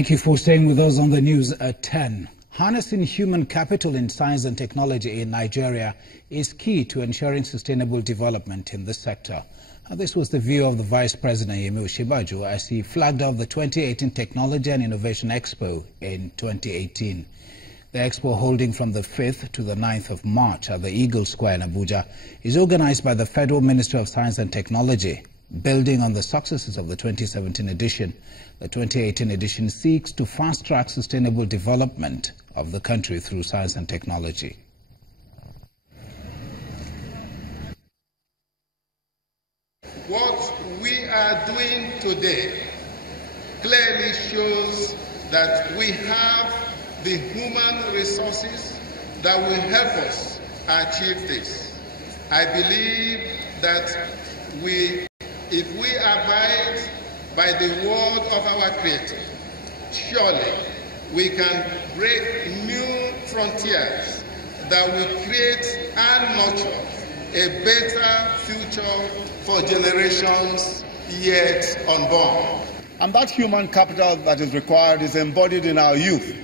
Thank you for staying with us on the news at 10. Harnessing human capital in science and technology in Nigeria is key to ensuring sustainable development in this sector. This was the view of the Vice President Osinbajo as he flagged off the 2018 Technology and Innovation Expo in 2018. The Expo, holding from the 5th to the 9th of March at the Eagle Square in Abuja, is organized by the Federal Ministry of Science and Technology. Building on the successes of the 2017 edition, the 2018 edition seeks to fast-track sustainable development of the country through science and technology. What we are doing today clearly shows that we have the human resources that will help us achieve this. I believe that if we abide by the word of our Creator, surely we can break new frontiers that will create and nurture a better future for generations yet unborn. And that human capital that is required is embodied in our youth.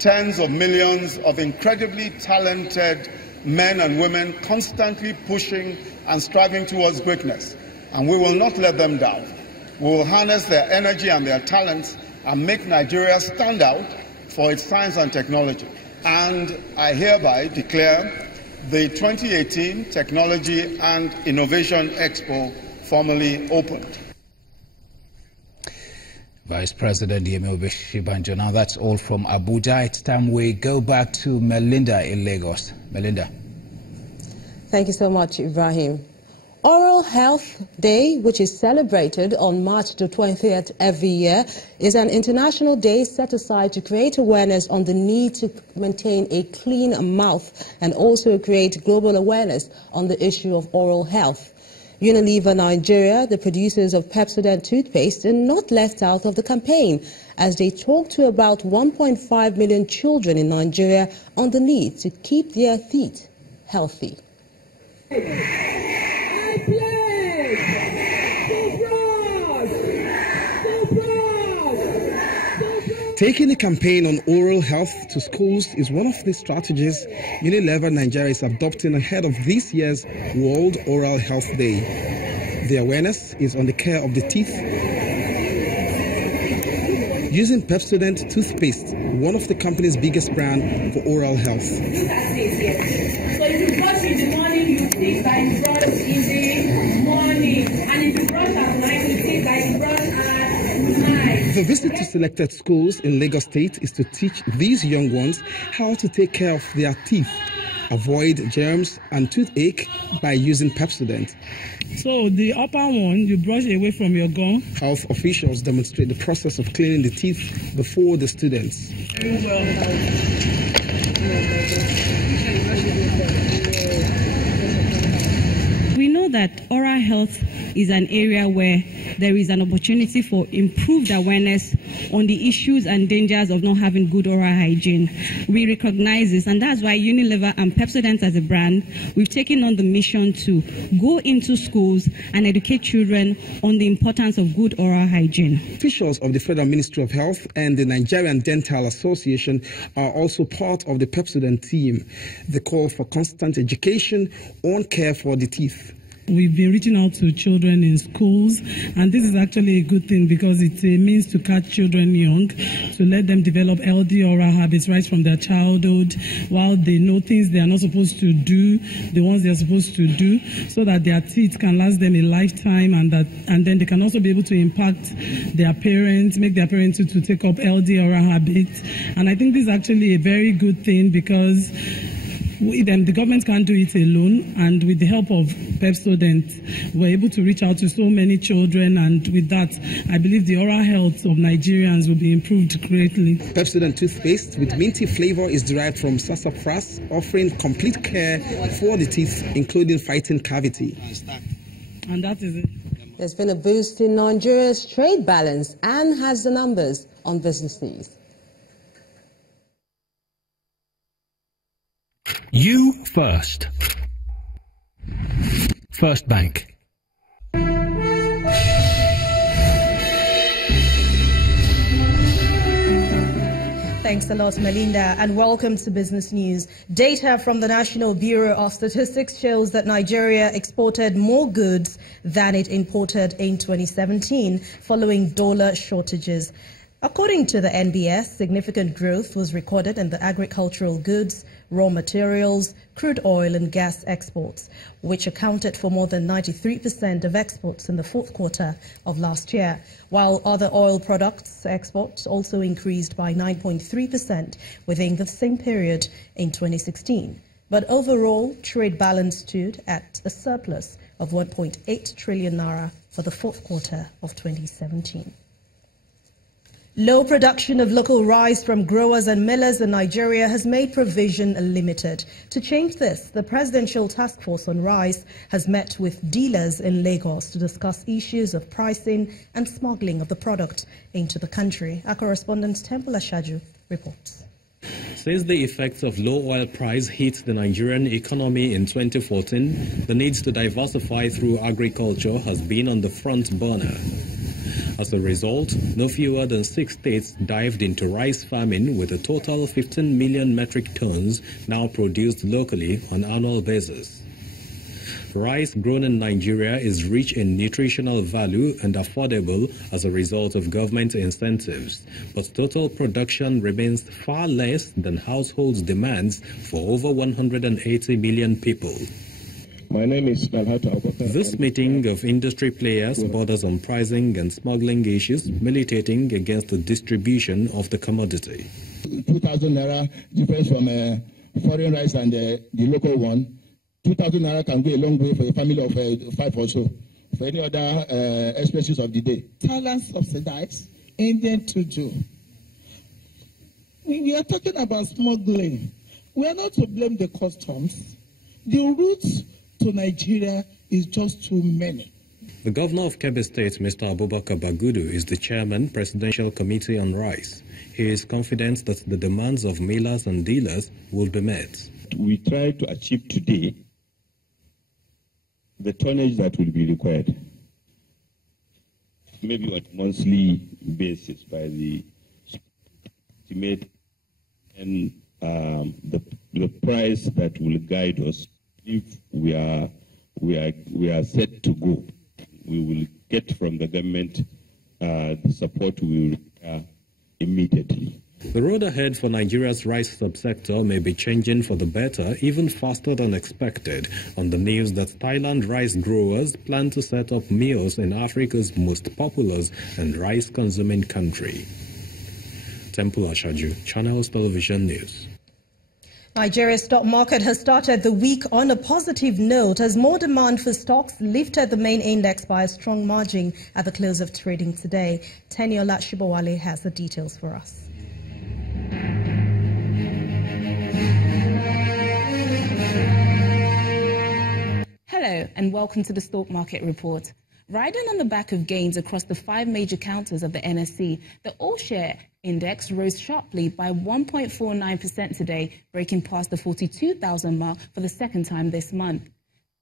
Tens of millions of incredibly talented men and women constantly pushing and striving towards greatness. And we will not let them down. We will harness their energy and their talents and make Nigeria stand out for its science and technology. And I hereby declare the 2018 Technology and Innovation Expo formally opened. Vice President Osinbajo. Now that's all from Abuja. It's time we go back to Melinda in Lagos. Melinda. Thank you so much, Ibrahim. Oral Health Day, which is celebrated on March the 20th every year, is an international day set aside to create awareness on the need to maintain a clean mouth and also create global awareness on the issue of oral health. Unilever Nigeria, the producers of Pepsodent toothpaste, are not left out of the campaign as they talk to about 1.5 million children in Nigeria on the need to keep their teeth healthy. Taking a campaign on oral health to schools is one of the strategies Unilever Nigeria is adopting ahead of this year's World Oral Health Day. The awareness is on the care of the teeth. Using Pepsodent toothpaste, one of the company's biggest brands for oral health. So if you brush in the morning, you take by the brush in the morning. And if you brush at night, you take by the brush at night. The visit to selected schools in Lagos State is to teach these young ones how to take care of their teeth, avoid germs and toothache by using Pepsodent. So the upper one, you brush away from your gum. Health officials demonstrate the process of cleaning the teeth before the students. Very well. We know that oral health is an area where there is an opportunity for improved awareness on the issues and dangers of not having good oral hygiene. We recognize this, and that's why Unilever and Pepsodent as a brand, we've taken on the mission to go into schools and educate children on the importance of good oral hygiene. Officials of the Federal Ministry of Health and the Nigerian Dental Association are also part of the Pepsodent team. They call for constant education on care for the teeth. We've been reaching out to children in schools, and this is actually a good thing because it's a means to catch children young, to let them develop healthy oral habits right from their childhood, while they know things they are not supposed to do, the ones they are supposed to do, so that their teeth can last them a lifetime, and then they can also be able to impact their parents, make their parents to take up healthy oral habits. And I think this is actually a very good thing because the government can't do it alone, and with the help of Pepsodent, we're able to reach out to so many children, and with that, I believe the oral health of Nigerians will be improved greatly. Pepsodent toothpaste with minty flavor is derived from sassafras, offering complete care for the teeth, including fighting cavity. And that is it. There's been a boost in Nigeria's trade balance and has the numbers on Business News. You first. First Bank. Thanks a lot, Melinda, and welcome to Business News. Data from the National Bureau of Statistics shows that Nigeria exported more goods than it imported in 2017, following dollar shortages. According to the NBS, significant growth was recorded in the agricultural goods, raw materials, crude oil and gas exports, which accounted for more than 93% of exports in the fourth quarter of last year, while other oil products exports also increased by 9.3% within the same period in 2016. But overall, trade balance stood at a surplus of 1.8 trillion naira for the fourth quarter of 2017. Low production of local rice from growers and millers in Nigeria has made provision limited. To change this, the Presidential Task Force on Rice has met with dealers in Lagos to discuss issues of pricing and smuggling of the product into the country. Our correspondent Temple Ashaju reports. Since the effects of low oil price hit the Nigerian economy in 2014, the need to diversify through agriculture has been on the front burner. As a result, no fewer than 6 states dived into rice farming, with a total 15 million metric tons now produced locally on an annual basis. Rice grown in Nigeria is rich in nutritional value and affordable as a result of government incentives, but total production remains far less than households' demands for over 180 million people. My name is Nalhata. This meeting of industry players borders on pricing and smuggling issues, militating against the distribution of the commodity. 2,000 naira difference from foreign rice and the local one. 2,000 naira can go a long way for a family of 5 or so, for any other expenses of the day. Thailand subsidized, Indian to do. We are talking about smuggling. We are not to blame the customs. The routes to Nigeria is just too many. The governor of Kebbi State, Mr. Abubakar Bagudu, is the chairman, Presidential Committee on Rice. He is confident that the demands of millers and dealers will be met. We try to achieve today the tonnage that will be required, maybe on a monthly basis by the estimate, and the price that will guide us. If we are set to go, we will get from the government the support we require immediately. The road ahead for Nigeria's rice subsector may be changing for the better even faster than expected, on the news that Thailand rice growers plan to set up mills in Africa's most populous and rice-consuming country. Temple Ashaju, Channels Television News. Nigeria's stock market has started the week on a positive note as more demand for stocks lifted the main index by a strong margin at the close of trading today. Teniola Shibowale has the details for us. Hello and welcome to the Stock Market Report. Riding on the back of gains across the 5 major counters of the NSE, the all-share index rose sharply by 1.49% today, breaking past the 42,000 mark for the second time this month.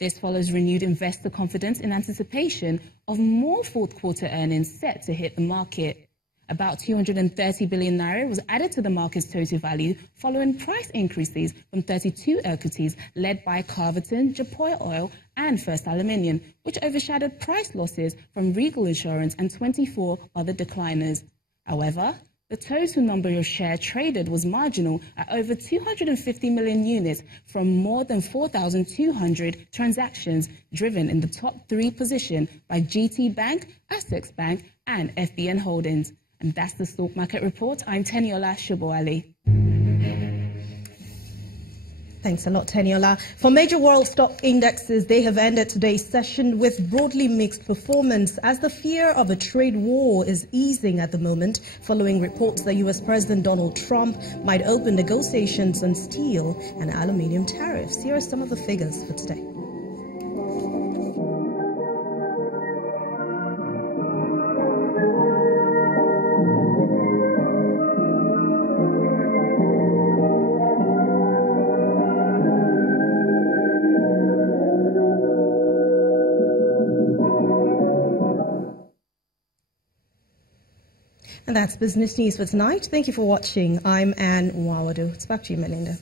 This follows renewed investor confidence in anticipation of more fourth quarter earnings set to hit the market. About 230 billion naira was added to the market's total value following price increases from 32 equities led by Carverton, Japoy Oil and First Aluminium, which overshadowed price losses from Regal Insurance and 24 other decliners. However, the total number of shares traded was marginal at over 250 million units from more than 4,200 transactions, driven in the top 3 position by GT Bank, Essex Bank and FBN Holdings. And that's the Stock Market Report. I'm Teniola Shibowale. Thanks a lot, Teniola. For major world stock indexes, they have ended today's session with broadly mixed performance as the fear of a trade war is easing at the moment following reports that U.S. President Donald Trump might open negotiations on steel and aluminium tariffs. Here are some of the figures for today. And that's business news for tonight. Thank you for watching. I'm Anne Nwawadu. It's back to you, Melinda.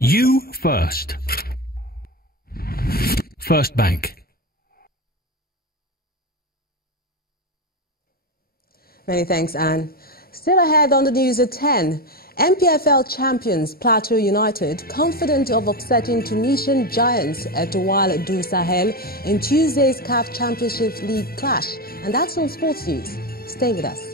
You first. First Bank. Many thanks, Anne. Still ahead on the news at 10. MPFL champions Plateau United confident of upsetting Tunisian giants Etoile du Sahel in Tuesday's CAF Championship League clash. And that's on Sports News. Stay with us.